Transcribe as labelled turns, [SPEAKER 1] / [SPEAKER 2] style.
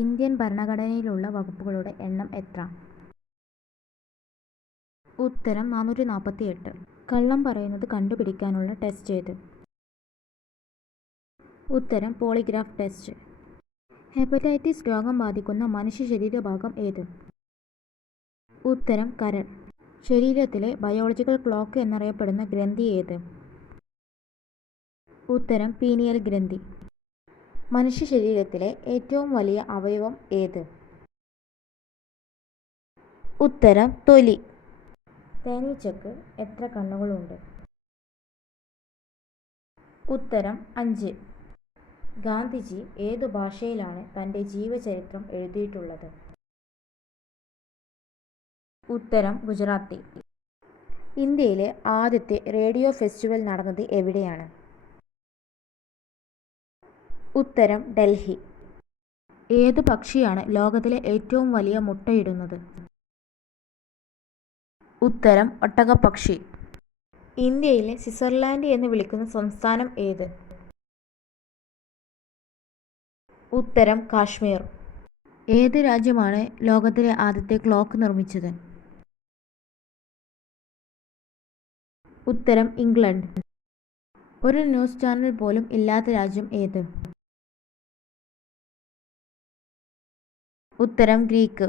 [SPEAKER 1] Indian ഭരണഘടനയിലുള്ള വകുപ്പുകളുടെ എണ്ണം എത്ര? ഉത്തരം നാനൂറ്റി നാൽപ്പത്തി എട്ട് കള്ളം പറയുന്നത് കണ്ടുപിടിക്കാനുള്ള ടെസ്റ്റ് ഏത് ഉത്തരം പോളിഗ്രാഫ് ടെസ്റ്റ്. ഹെപ്പറ്റൈറ്റിസ് രോഗം ബാധിക്കുന്ന മനുഷ്യ ശരീരഭാഗം ഏത്? ഉത്തരം കരൾ. ശരീരത്തിലെ ബയോളജിക്കൽ ക്ലോക്ക് എന്നറിയപ്പെടുന്ന ഗ്രന്ഥി ഏത്? ഉത്തരം പീനിയൽ ഗ്രന്ഥി. മനുഷ്യ ശരീരത്തിലെ ഏറ്റവും വലിയ അവയവം ഏത്? ഉത്തരം തൊലി. തേനീച്ചക്ക് എത്ര കണ്ണുകളുണ്ട്? ഉത്തരം അഞ്ച്. ഗാന്ധിജി ഏതു ഭാഷയിലാണ് തന്റെ ജീവചരിത്രം എഴുതിയിട്ടുള്ളത്? ഉത്തരം ഗുജറാത്തി. ഇന്ത്യയിലെ ആദ്യത്തെ റേഡിയോ ഫെസ്റ്റിവൽ നടന്നത് എവിടെയാണ്? ഉത്തരം ഡൽഹി. ഏത് പക്ഷിയാണ് ലോകത്തിലെ ഏറ്റവും വലിയ മുട്ടയിടുന്നത്? ഉത്തരം ഒട്ടകപ്പക്ഷി. ഇന്ത്യയിലെ സ്വിറ്റ്സർലാൻഡ് എന്ന് വിളിക്കുന്ന സംസ്ഥാനം ഏത്? ഉത്തരം കാശ്മീർ. ഏത് രാജ്യമാണ് ലോകത്തിലെ ആദ്യത്തെ ക്ലോക്ക് നിർമ്മിച്ചത്? ഉത്തരം ഇംഗ്ലണ്ട്. ഒരു ന്യൂസ് ചാനൽ പോലും ഇല്ലാത്ത രാജ്യം ഏത്? ഉത്തരം ഗ്രീക്ക്.